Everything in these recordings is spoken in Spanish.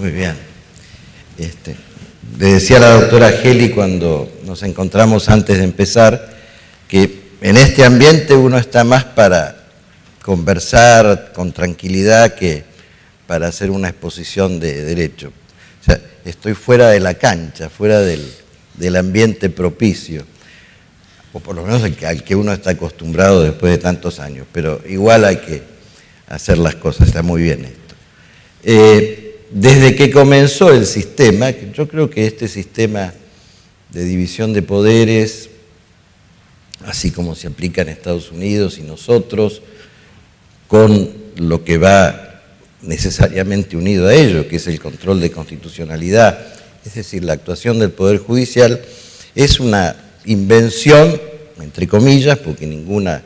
Muy bien. Le decía a la doctora Geli cuando nos encontramos antes de empezar que en este ambiente uno está más para conversar con tranquilidad que para hacer una exposición de derecho. O sea, estoy fuera de la cancha, fuera del ambiente propicio, o por lo menos al que uno está acostumbrado después de tantos años, pero igual hay que hacer las cosas, está muy bien esto. Desde que comenzó el sistema, yo creo que este sistema de división de poderes, así como se aplica en Estados Unidos y nosotros, con lo que va necesariamente unido a ello, que es el control de constitucionalidad, es decir, la actuación del Poder Judicial, es una invención, entre comillas, porque ninguna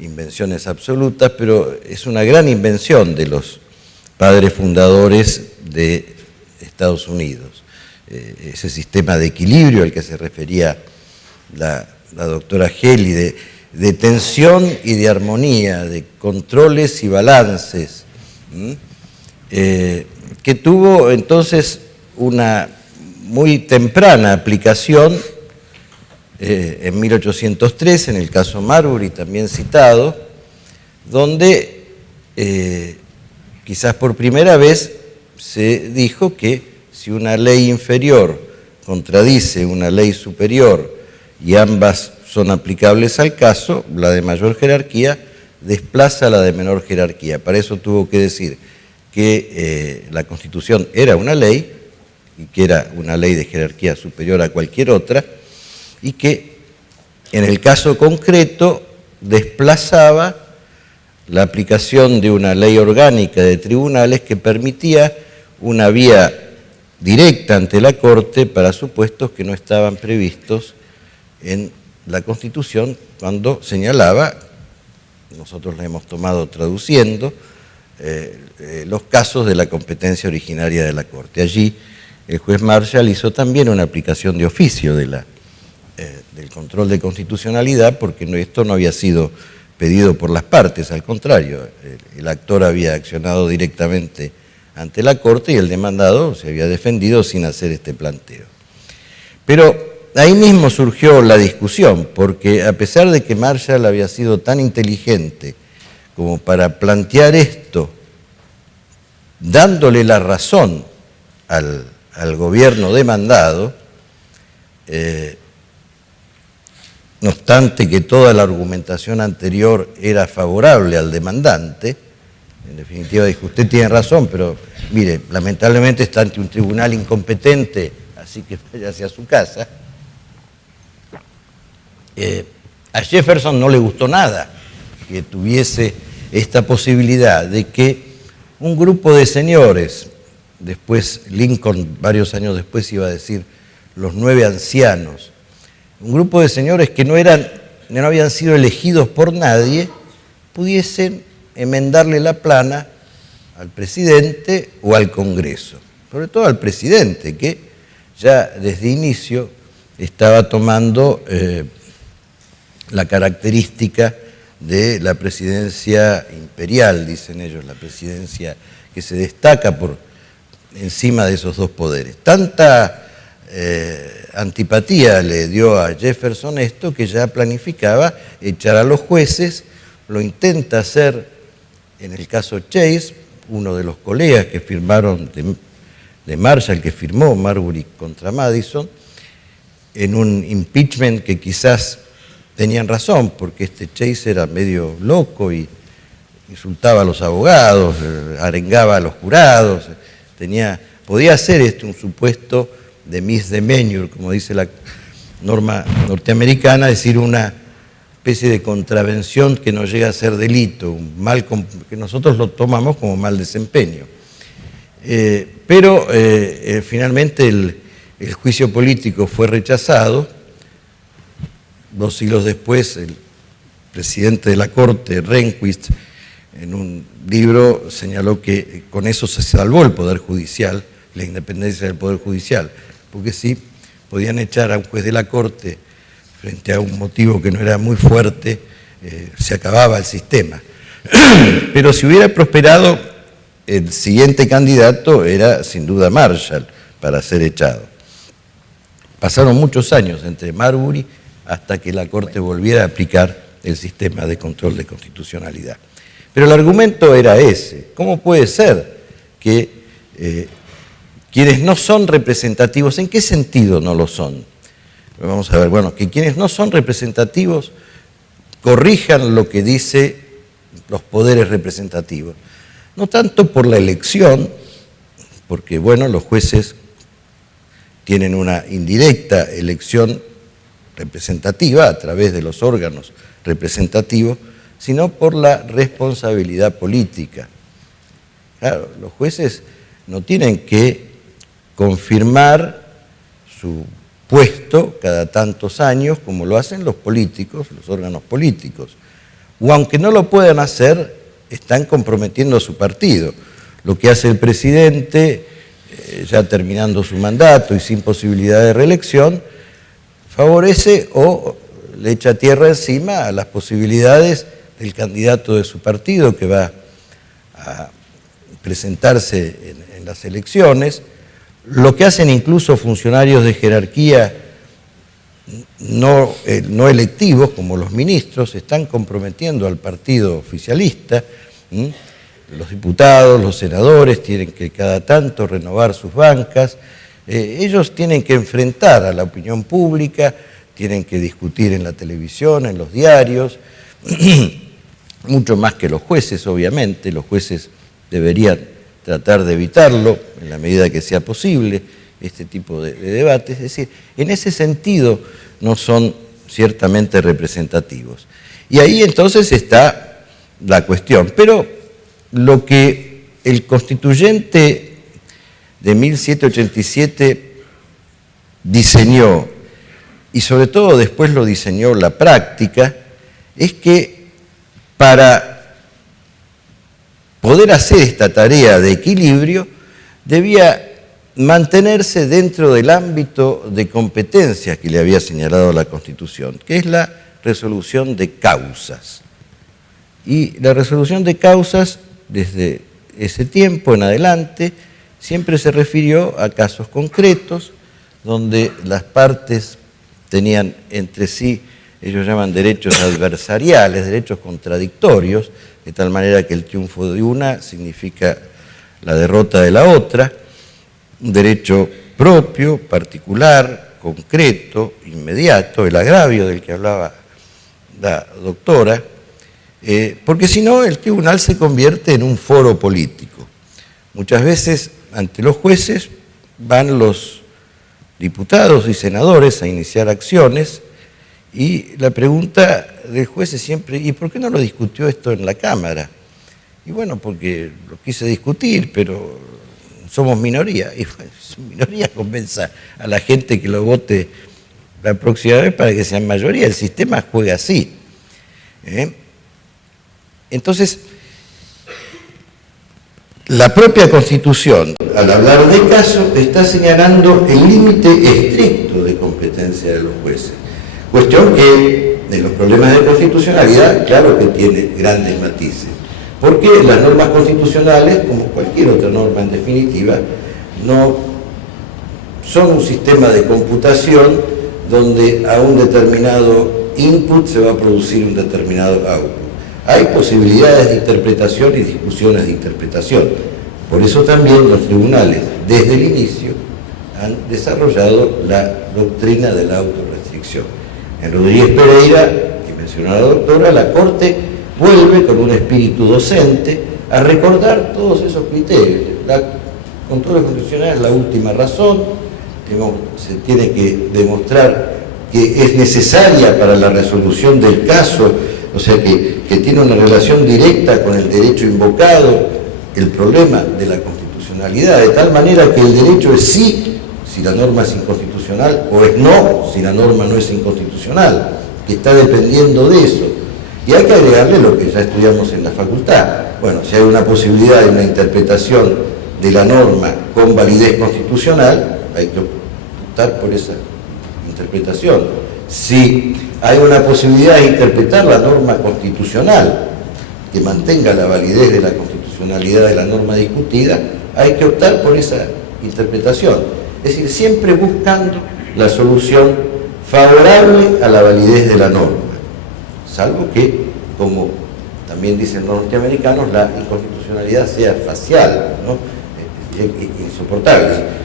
invención es absoluta, pero es una gran invención de los padres fundadores de Estados Unidos. Ese sistema de equilibrio al que se refería la doctora Geli, de tensión y de armonía, de controles y balances, que tuvo entonces una muy temprana aplicación en 1803, en el caso Marbury también citado, donde quizás por primera vez se dijo que si una ley inferior contradice una ley superior y ambas son aplicables al caso, la de mayor jerarquía desplaza a la de menor jerarquía. Para eso tuvo que decir que la Constitución era una ley, y que era una ley de jerarquía superior a cualquier otra, y que en el caso concreto desplazaba la aplicación de una ley orgánica de tribunales que permitía una vía directa ante la Corte para supuestos que no estaban previstos en la Constitución cuando señalaba, nosotros la hemos tomado traduciendo, los casos de la competencia originaria de la Corte. Allí el juez Marshall hizo también una aplicación de oficio del control de constitucionalidad, porque esto no había sido pedido por las partes, al contrario, el actor había accionado directamente ante la Corte y el demandado se había defendido sin hacer este planteo. Pero ahí mismo surgió la discusión, porque a pesar de que Marshall había sido tan inteligente como para plantear esto, dándole la razón al gobierno demandado, no obstante que toda la argumentación anterior era favorable al demandante, en definitiva dijo, usted tiene razón, pero mire, lamentablemente está ante un tribunal incompetente, así que vaya hacia su casa. A Jefferson no le gustó nada que tuviese esta posibilidad de que un grupo de señores, después Lincoln varios años después iba a decir los 9 ancianos, un grupo de señores que no habían sido elegidos por nadie, pudiesen enmendarle la plana al presidente o al Congreso, sobre todo al presidente, que ya desde inicio estaba tomando la característica de la presidencia imperial, dicen ellos, la presidencia que se destaca por encima de esos dos poderes. Tanta antipatía le dio a Jefferson esto que ya planificaba echar a los jueces, lo intenta hacer en el caso Chase, uno de los colegas que firmaron de Marshall, que firmó Marbury contra Madison, en un impeachment que quizás tenían razón, porque Chase era medio loco y insultaba a los abogados, arengaba a los jurados, podía hacer un supuesto de misdemeanor, como dice la norma norteamericana, es decir, una especie de contravención que no llega a ser delito, que nosotros lo tomamos como mal desempeño. Pero finalmente el juicio político fue rechazado. 2 siglos después, el presidente de la Corte, Rehnquist, en un libro señaló que con eso se salvó el Poder Judicial, la independencia del Poder Judicial, porque sí, podían echar a un juez de la Corte frente a un motivo que no era muy fuerte, se acababa el sistema. Pero si hubiera prosperado el siguiente candidato era sin duda Marshall para ser echado. Pasaron muchos años entre Marbury hasta que la Corte volviera a aplicar el sistema de control de constitucionalidad. Pero el argumento era ese. ¿Cómo puede ser que quienes no son representativos, ¿en qué sentido no lo son? Vamos a ver, bueno, que quienes no son representativos corrijan lo que dice los poderes representativos. No tanto por la elección, porque bueno, los jueces tienen una indirecta elección representativa a través de los órganos representativos, sino por la responsabilidad política. Claro, los jueces no tienen que confirmar su puesto cada tantos años como lo hacen los políticos, los órganos políticos. O aunque no lo puedan hacer, están comprometiendo a su partido. Lo que hace el presidente, ya terminando su mandato y sin posibilidad de reelección, favorece o le echa tierra encima a las posibilidades del candidato de su partido que va a presentarse en las elecciones. Lo que hacen incluso funcionarios de jerarquía no electivos, como los ministros, están comprometiendo al partido oficialista. Los diputados, los senadores tienen que cada tanto renovar sus bancas. Ellos tienen que enfrentar a la opinión pública, tienen que discutir en la televisión, en los diarios, mucho más que los jueces, obviamente. Los jueces deberían tratar de evitarlo en la medida que sea posible, este tipo de debates. Es decir, en ese sentido no son ciertamente representativos. Y ahí entonces está la cuestión. Pero lo que el constituyente de 1787 diseñó, y sobre todo después lo diseñó la práctica, es que para poder hacer esta tarea de equilibrio debía mantenerse dentro del ámbito de competencias que le había señalado la Constitución, que es la resolución de causas. Y la resolución de causas, desde ese tiempo en adelante, siempre se refirió a casos concretos donde las partes tenían entre sí, ellos llaman derechos adversariales, derechos contradictorios, de tal manera que el triunfo de una significa la derrota de la otra, un derecho propio, particular, concreto, inmediato, el agravio del que hablaba la doctora, porque si no el tribunal se convierte en un foro político. Muchas veces ante los jueces van los diputados y senadores a iniciar acciones y la pregunta del juez es siempre, ¿y por qué no lo discutió esto en la Cámara? Y bueno, porque lo quise discutir, pero somos minoría. Y bueno, su minoría convenza a la gente que lo vote la próxima vez para que sean mayoría. El sistema juega así. Entonces, la propia Constitución, al hablar de casos, está señalando el límite estricto de competencia de los jueces. Cuestión que en los problemas de constitucionalidad, claro que tiene grandes matices, porque las normas constitucionales, como cualquier otra norma en definitiva, no son un sistema de computación donde a un determinado input se va a producir un determinado output. Hay posibilidades de interpretación y discusiones de interpretación. Por eso también los tribunales, desde el inicio, han desarrollado la doctrina de la autorrestricción. En Rodríguez Pereira, que mencionó la doctora, la Corte vuelve con un espíritu docente a recordar todos esos criterios. La control constitucional es la última razón, se tiene que demostrar que es necesaria para la resolución del caso, o sea que tiene una relación directa con el derecho invocado, el problema de la constitucionalidad, de tal manera que el derecho es sí si la norma es inconstitucional o es no si la norma no es inconstitucional, que está dependiendo de eso. Y hay que agregarle lo que ya estudiamos en la facultad. Bueno, si hay una posibilidad de una interpretación de la norma con validez constitucional, hay que optar por esa interpretación. Si hay una posibilidad de interpretar la norma constitucional que mantenga la validez de la constitucionalidad, inconstitucionalidad de la norma discutida, hay que optar por esa interpretación. Es decir, siempre buscando la solución favorable a la validez de la norma, salvo que, como también dicen los norteamericanos, la inconstitucionalidad sea facial, ¿no? Insoportable.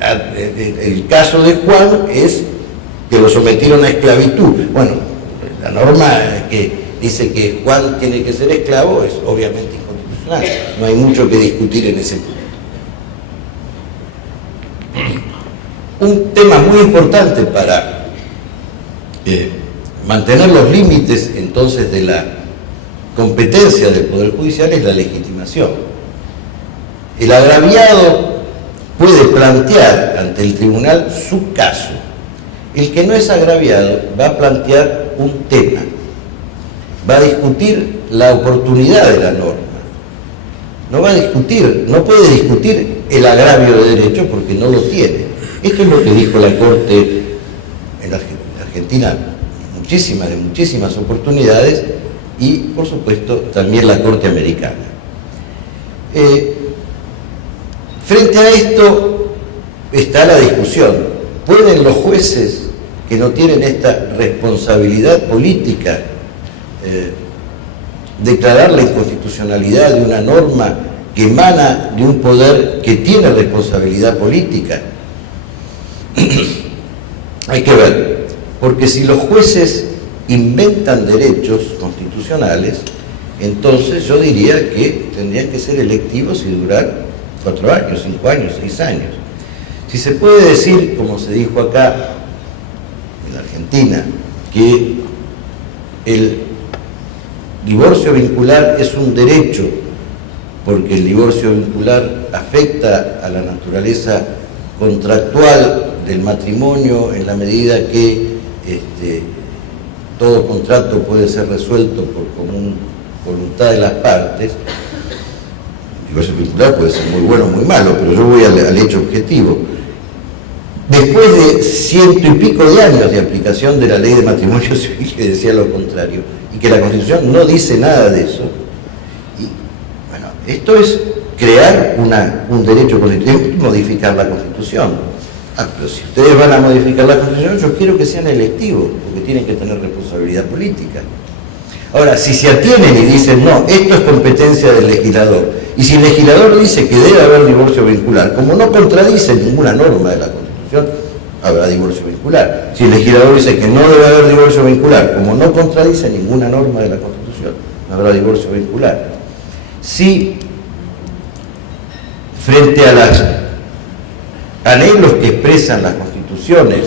El caso de Juan es que lo sometieron a esclavitud. Bueno, la norma que dice que Juan tiene que ser esclavo es obviamente inconstitucional. No hay mucho que discutir en ese punto. Un tema muy importante para mantener los límites entonces de la competencia del Poder Judicial es la legitimación. El agraviado puede plantear ante el tribunal su caso. El que no es agraviado va a plantear un tema, va a discutir la oportunidad de la norma. No va a discutir, no puede discutir el agravio de derecho porque no lo tiene. Esto es lo que dijo la Corte en la Argentina, de muchísimas oportunidades, y por supuesto también la Corte americana. Frente a esto está la discusión. ¿Pueden los jueces que no tienen esta responsabilidad política declarar la inconstitucionalidad de una norma que emana de un poder que tiene responsabilidad política? Hay que ver, porque si los jueces inventan derechos constitucionales, entonces yo diría que tendrían que ser electivos y durar 4 años, 5 años, 6 años. Si se puede decir, como se dijo acá en la Argentina, que el divorcio vincular es un derecho, porque el divorcio vincular afecta a la naturaleza contractual del matrimonio en la medida que todo contrato puede ser resuelto por común voluntad de las partes. El divorcio vincular puede ser muy bueno o muy malo, pero yo voy al hecho objetivo. Después de 100 y pico de años de aplicación de la ley de matrimonio civil que decía lo contrario, y que la Constitución no dice nada de eso, y bueno, esto es crear un derecho constitucional y modificar la Constitución. Pero si ustedes van a modificar la Constitución, yo quiero que sean electivos, porque tienen que tener responsabilidad política. Ahora, si se atienen y dicen, no, esto es competencia del legislador, y si el legislador dice que debe haber divorcio vincular, como no contradice ninguna norma de la Constitución, habrá divorcio vincular. Si el legislador dice que no debe haber divorcio vincular, como no contradice ninguna norma de la Constitución, no habrá divorcio vincular. Si frente a los anhelos que expresan las constituciones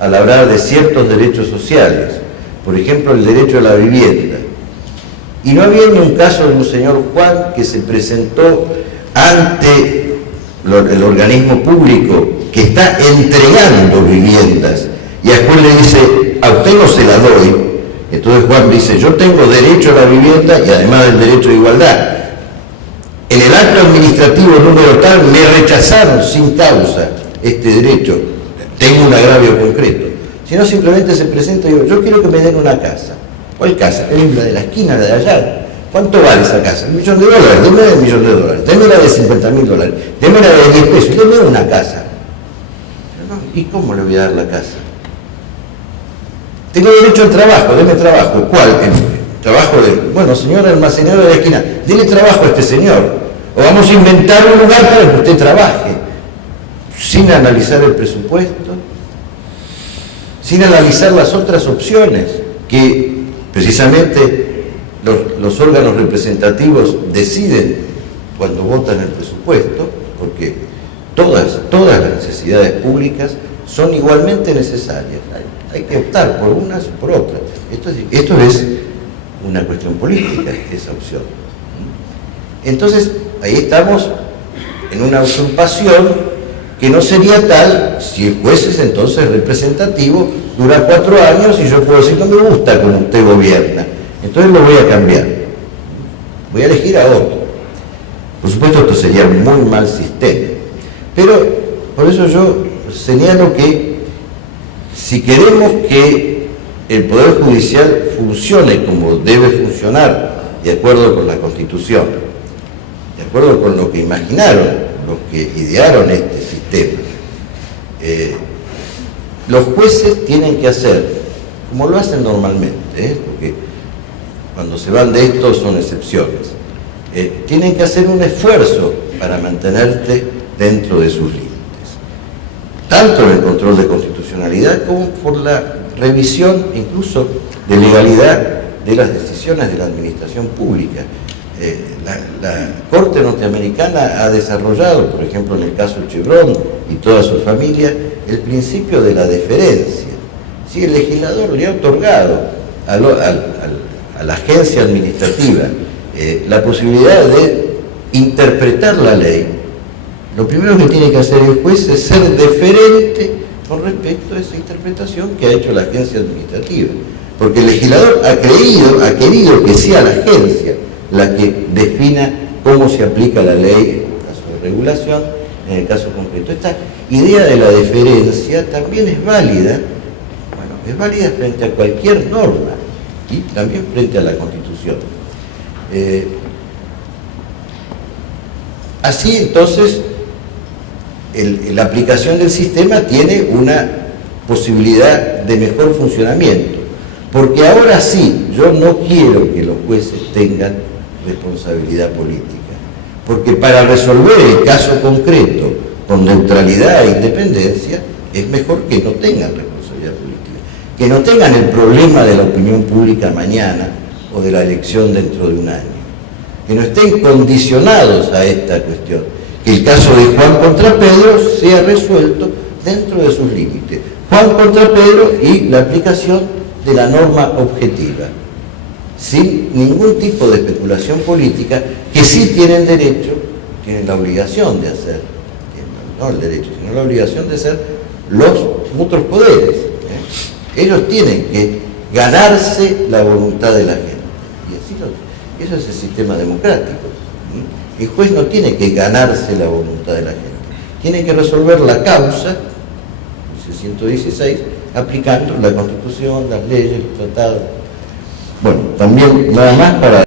al hablar de ciertos derechos sociales, por ejemplo el derecho a la vivienda, y no había ni un caso de un señor Juan que se presentó ante el organismo público que está entregando viviendas y a Juan le dice, a usted no se la doy. Entonces Juan dice, yo tengo derecho a la vivienda y además del derecho de igualdad. En el acto administrativo número tal me rechazaron sin causa este derecho, tengo un agravio concreto. Si no, simplemente se presenta y digo, yo quiero que me den una casa. ¿Cuál casa? La de la esquina, la de allá. ¿Cuánto vale esa casa? $1 millón, denme $1 millón, denme la de $50.000, denme la de 10 pesos, denme una casa. ¿Y cómo le voy a dar la casa? Tengo derecho al trabajo, denme trabajo. ¿Cuál? Trabajo de, bueno, señor almacenero de la esquina, dele trabajo a este señor. O vamos a inventar un lugar para que usted trabaje, sin analizar el presupuesto, sin analizar las otras opciones que precisamente los órganos representativos deciden cuando votan el presupuesto, porque todas las necesidades públicas son igualmente necesarias. Hay que optar por unas o por otras. Esto es una cuestión política, esa opción. Entonces, ahí estamos en una usurpación que no sería tal si el juez es entonces representativo, dura 4 años y yo puedo decir, no me gusta como usted gobierna, entonces lo voy a cambiar, voy a elegir a otro. Por supuesto, esto sería un muy mal sistema, pero por eso yo señalo que si queremos que el Poder Judicial funcione como debe funcionar de acuerdo con la Constitución, de acuerdo con lo que imaginaron los que idearon este sistema. Los jueces tienen que hacer, como lo hacen normalmente, porque cuando se van de esto son excepciones, tienen que hacer un esfuerzo para mantenerte dentro de sus límites, tanto en el control de constitucionalidad como por la revisión incluso de legalidad de las decisiones de la administración pública. La Corte norteamericana ha desarrollado, por ejemplo en el caso Chevron y toda su familia, el principio de la deferencia. Si el legislador le ha otorgado a la agencia administrativa la posibilidad de interpretar la ley, lo primero que tiene que hacer el juez es ser deferente con respecto a esa interpretación que ha hecho la agencia administrativa. Porque el legislador ha querido que sea la agencia la que defina cómo se aplica la ley en el caso de regulación, en el caso concreto. Esta idea de la deferencia también es válida, es válida frente a cualquier norma y también frente a la Constitución. Así entonces, la aplicación del sistema tiene una posibilidad de mejor funcionamiento, porque ahora sí, yo no quiero que los jueces tengan responsabilidad política, porque para resolver el caso concreto con neutralidad e independencia, es mejor que no tengan responsabilidad política, que no tengan el problema de la opinión pública mañana o de la elección dentro de un año, que no estén condicionados a esta cuestión, que el caso de Juan contra Pedro sea resuelto dentro de sus límites. Juan contra Pedro y la aplicación de la norma objetiva, sin ningún tipo de especulación política, que sí tienen derecho, tienen la obligación de hacer, no el derecho, sino la obligación de hacer los otros poderes. Ellos tienen que ganarse la voluntad de la gente. Y así eso es el sistema democrático. El juez no tiene que ganarse la voluntad de la gente, tiene que resolver la causa, dice 116, aplicando la Constitución, las leyes, los tratados. Bueno, también nada más para